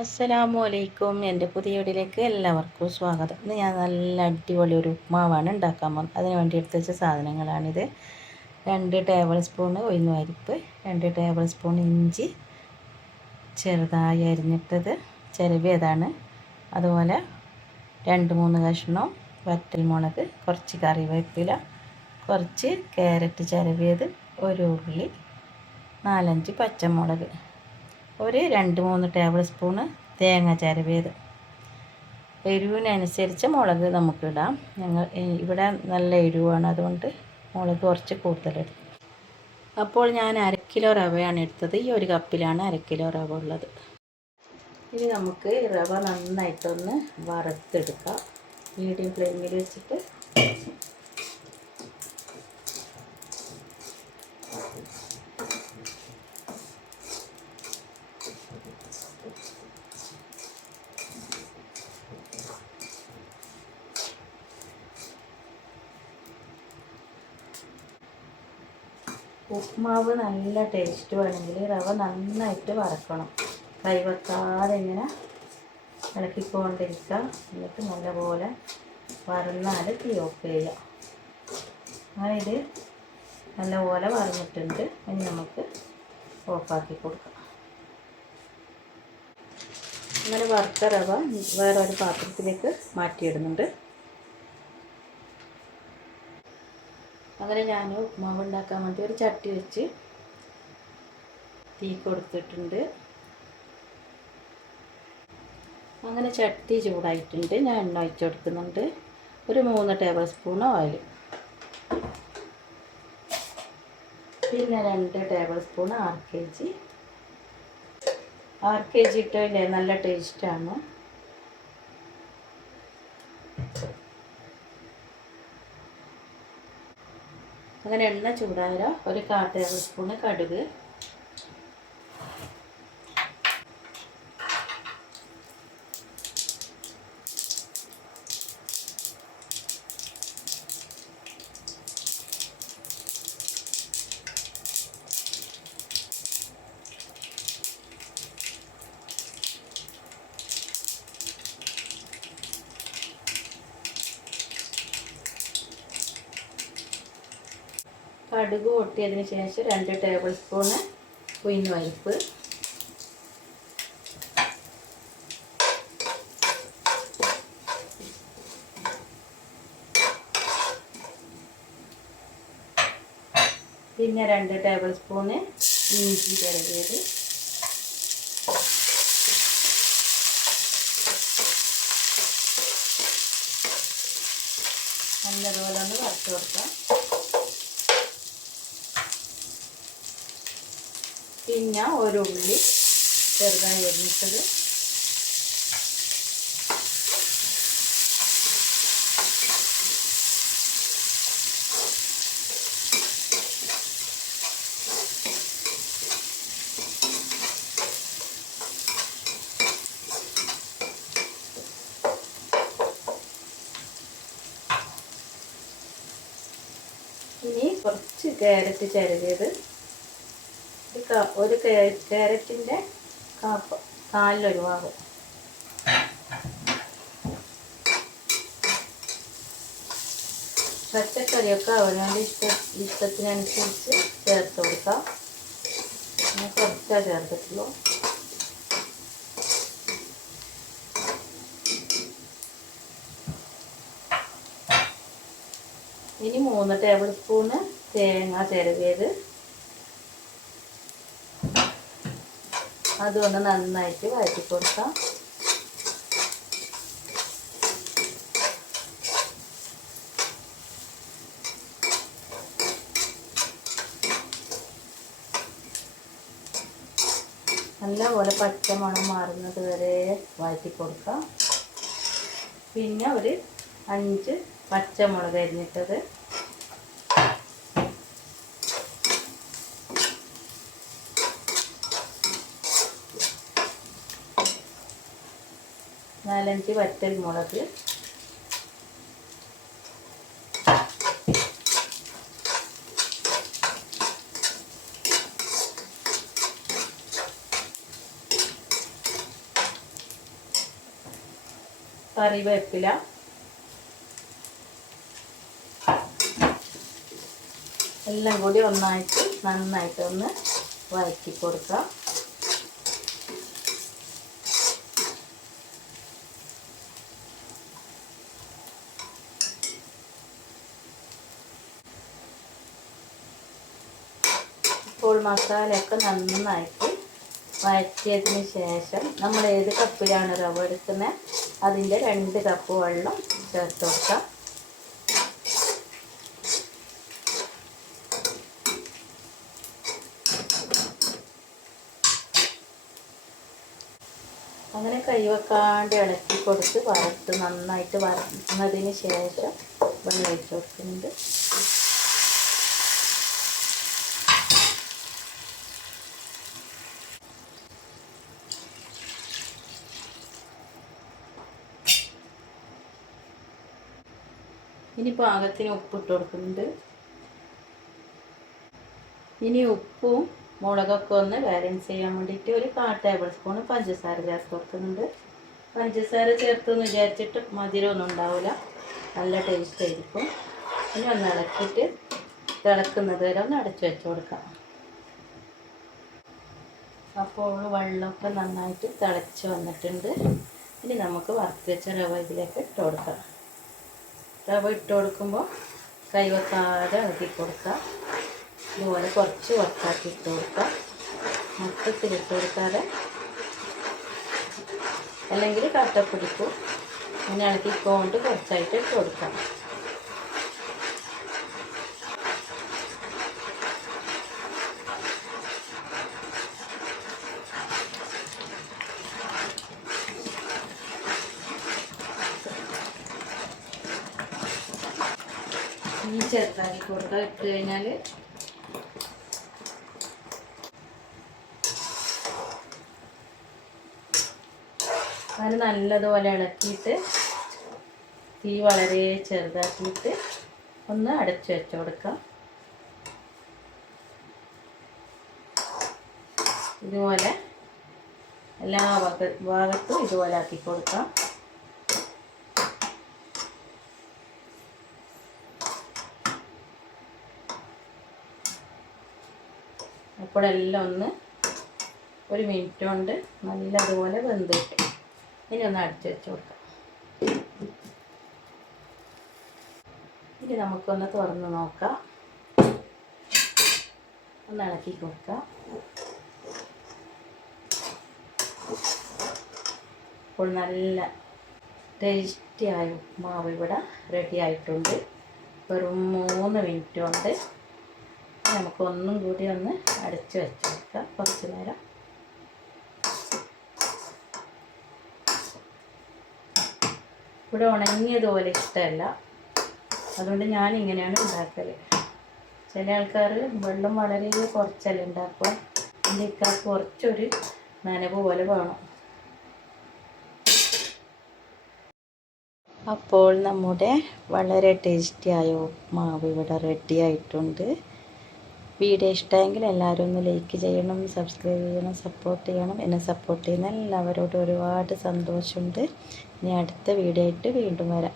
അസ്സലാമു അലൈക്കും എന്റെ പുതിയ വീട്ടിലേക്ക് എല്ലാവർക്കും സ്വാഗതം. ഇന്ന് ഞാൻ നല്ല അടിപൊളി ഒരു ഉപ്മാവാണ് ഉണ്ടാക്കാൻ പോകുന്നത്. അതിന് വേണ്ടി എടുത്ത് വെച്ച സാധനങ്ങളാണിത്. രണ്ട് ടേബിൾ സ്പൂൺ ഉഴുന്നുവരിപ്പ് രണ്ട് ടേബിൾ സ്പൂൺ ഇഞ്ചി ചെറുതായി അരിഞ്ഞിട്ടത് ചിരവിയതാണ് അതുപോലെ രണ്ട് മൂന്ന് കഷ്ണം വറ്റൽമുളക് കുറച്ച് കറിവേപ്പില കുറച്ച് ക്യാരറ്റ് ചിരവിയത് ഒരു ഉള്ളി നാലഞ്ച് പച്ചമുളക്. ഒരു രണ്ട് മൂന്ന് ടേബിൾ സ്പൂണ് തേങ്ങ ചരവേത് എരിവിനനുസരിച്ച് മുളക് നമുക്കിടാം. ഞങ്ങൾ ഇവിടെ നല്ല എരിവാണ് അതുകൊണ്ട് മുളക് കുറച്ച് കൂടുതലെടുത്തു. അപ്പോൾ ഞാൻ അര കിലോ റവയാണ് എടുത്തത്. ഈ ഒരു കപ്പിലാണ് അര കിലോ റവ ഉള്ളത്. ഇനി നമുക്ക് റവ നന്നായിട്ടൊന്ന് വറുത്തെടുക്കാം. മീഡിയം ഫ്ലെയിമിൽ വെച്ചിട്ട് ഉപ്മാവ് നല്ല ടേസ്റ്റ് വേണമെങ്കിൽ റവ നന്നായിട്ട് വറക്കണം. കൈ വെക്കാതെ ഇങ്ങനെ ഇളക്കിക്കൊണ്ടിരിക്കുക. എന്നിട്ട് നല്ലപോലെ വറന്നാൽ തീ ഓഫ് ചെയ്യുക. അങ്ങനെ ഇത് നല്ലപോലെ വറന്നിട്ടുണ്ട്. ഇനി നമുക്ക് ഓഫാക്കി കൊടുക്കാം. അങ്ങനെ വറുത്ത റവ വേറൊരു പാത്രത്തിലേക്ക് മാറ്റിയിടുന്നുണ്ട്. അങ്ങനെ ഞാൻ ഉപ്മാവ് ഉണ്ടാക്കാൻ വേണ്ടി ഒരു ചട്ടി വെച്ച് തീ കൊടുത്തിട്ടുണ്ട്. അങ്ങനെ ചട്ടി ചൂടായിട്ടുണ്ട്. ഞാൻ എണ്ണ ഒഴിച്ച് കൊടുക്കുന്നുണ്ട്. ഒരു മൂന്ന് ടേബിൾ സ്പൂൺ ഓയിൽ പിന്നെ രണ്ട് table spoon R K G. R K G ഇട്ടില്ലേ നല്ല ടേസ്റ്റാണ്. അങ്ങനെ എണ്ണ ചൂടായ ഒരു കാ ടേബിൾ സ്പൂണ് കടുക്. കടുക് പൊട്ടിയതിന് ശേഷം രണ്ട് ടേബിൾ സ്പൂണ് ഉഴുന്ന് പരിപ്പ് പിന്നെ രണ്ട് ടേബിൾ സ്പൂണ് ഇഞ്ചി കരുതിയത് നല്ലതുപോലെ ഒന്ന് വറുത്ത് കൊടുക്കാം പിന്നെ ഒരു ഉള്ളി ചെറുതായി ഒരുമിച്ചത് ഇനി കുറച്ച് ക്യാരറ്റ് ചിരകിയത് ഒരു ക്യാരറ്റിന്റെ കാപ്പ് കാലിലൊരു ഭാഗം പച്ചക്കറിയൊക്കെ അവനവന്റെ ഇഷ്ട ഇഷ്ടത്തിനനുസരിച്ച് ചേർത്ത് കൊടുക്കാം. ഞാൻ കുറച്ചാ ചേർത്തിട്ടുള്ളൂ ഇനി മൂന്ന് ടേബിൾ സ്പൂണ് തേങ്ങ ചിരവിയത് അതുകൊണ്ട് നന്നായിട്ട് വഴറ്റി കൊടുക്കാം. നല്ലപോലെ പച്ചമണം മാറുന്നത് വരെ വഴറ്റി കൊടുക്കാം. പിന്നെ ഒരു അഞ്ച് പച്ചമുളക് അരിഞ്ഞിട്ടത് നാലഞ്ച് വറ്റൽ മുളക്. കറിവേപ്പില. എല്ലാം കൂടി ഒന്നായിട്ട് നന്നായിട്ട് ഒന്ന് വഴറ്റി കൊടുക്കാം. ഇപ്പോൾ മസാലയൊക്കെ നന്നായിട്ട് വഴറ്റിയതിന് ശേഷം നമ്മൾ ഏത് കപ്പിലാണ് റവ എടുക്കുന്നത് അതിന്റെ രണ്ട് കപ്പ് വെള്ളം ചേർത്ത് വെക്കാം അങ്ങനെ കൈവെക്കാണ്ട് ഇളക്കി കൊടുത്ത് വറുത്ത് നന്നായിട്ട് വറുന്നതിന് ശേഷം വെള്ളം ഒഴിച്ച് കൊടുക്കുന്നുണ്ട്. ഇനി പാകത്തിന് ഉപ്പിട്ട് കൊടുക്കുന്നുണ്ട്. ഇനി ഉപ്പും മുളകൊക്കെ ഒന്ന് ബാലൻസ് ചെയ്യാൻ വേണ്ടിയിട്ട് ഒരു കാ ടേബിൾ സ്പൂൺ പഞ്ചസാര ചേർത്ത് കൊടുക്കുന്നുണ്ട്. പഞ്ചസാര ചേർത്തെന്ന് വിചാരിച്ചിട്ട് മധുരമൊന്നും ഉണ്ടാവില്ല. നല്ല ടേസ്റ്റ് ആയിരിക്കും. ഇനി ഒന്ന് ഇളക്കിയിട്ട് തിളക്കുന്നത് വരെ ഒന്ന് അടച്ചു വെച്ച് കൊടുക്കാം. അപ്പോൾ വെള്ളമൊക്കെ നന്നായിട്ട് തിളച്ച് വന്നിട്ടുണ്ട്. ഇനി നമുക്ക് വറുത്ത് വെച്ച റവ ഇതിലേക്ക് ഇട്ട് കൊടുക്കാം. റവ ഇട്ട് കൊടുക്കുമ്പോൾ കൈ വെക്കാതെ ഇളക്കി കൊടുക്കുക. ഇതുപോലെ കുറച്ച് വറുത്താക്കി ഇട്ട് കൊടുക്കുക. മൊത്തത്തിൽ ഇട്ട് കൊടുക്കാതെ അല്ലെങ്കിൽ കട്ട പിടിക്കും. അങ്ങനെ ഇളക്കിക്കൊണ്ട് കുറച്ചായിട്ട് ഇട്ട് കൊടുക്കാം ഈ ചെറുതാക്കി കൊടുക്കുക ഇട്ട് കഴിഞ്ഞാൽ അത് നല്ലതുപോലെ ഇളക്കിയിട്ട് തീ വളരെ ചെറുതാക്കിയിട്ട് ഒന്ന് അടച്ചു വെച്ചു കൊടുക്കാം. ഇതുപോലെ എല്ലാ ഭാഗ ഭാഗത്തും ഇതുപോലെ ആക്കി കൊടുക്കാം. അപ്പോഴെല്ലാം ഒന്ന് ഒരു മിനിറ്റ് കൊണ്ട് നല്ലതുപോലെ വെന്ത് കിട്ടും ഇനി ഒന്ന് അടിച്ചു വെച്ച് കൊടുക്കാം. ഇനി നമുക്കൊന്ന് തുറന്ന് നോക്കാം. ഒന്ന് ഇളക്കി കൊടുക്കാം. അപ്പോൾ നല്ല ടേസ്റ്റിയായ ഉപ്മാവ് ഇവിടെ റെഡി ആയിട്ടുണ്ട്. വെറും മൂന്ന് മിനിറ്റ് കൊണ്ട് നമുക്ക് ഒന്നും കൂടി ഒന്ന് അടച്ചു വെച്ച് കൊടുക്കാം കുറച്ച് നേരം. ഇവിടെ ഉണങ്ങിയതുപോലെ ഇഷ്ടമല്ല. അതുകൊണ്ട് ഞാൻ ഇങ്ങനെയാണ് ഉണ്ടാക്കൽ ചില ആൾക്കാർ വെള്ളം വളരെ കുറച്ചല്ല ഉണ്ടാക്കുക. എന്റെ ഇക്കാർ കുറച്ചൊരു നനവ് പോലെ വേണം. അപ്പോൾ നമ്മുടെ വളരെ ടേസ്റ്റിയായ ഉപ്മാവ് ഇവിടെ റെഡി ആയിട്ടുണ്ട്. വീഡിയോ ഇഷ്ടമെങ്കിൽ എല്ലാവരും ഒന്ന് ലൈക്ക് ചെയ്യണം സബ്സ്ക്രൈബ് ചെയ്യണം സപ്പോർട്ട് ചെയ്യണം. എന്നെ സപ്പോർട്ട് ചെയ്യുന്ന എല്ലാവരോടും ഒരുപാട് സന്തോഷമുണ്ട്. ഇനി അടുത്ത വീഡിയോ ആയിട്ട് വീണ്ടും വരാം.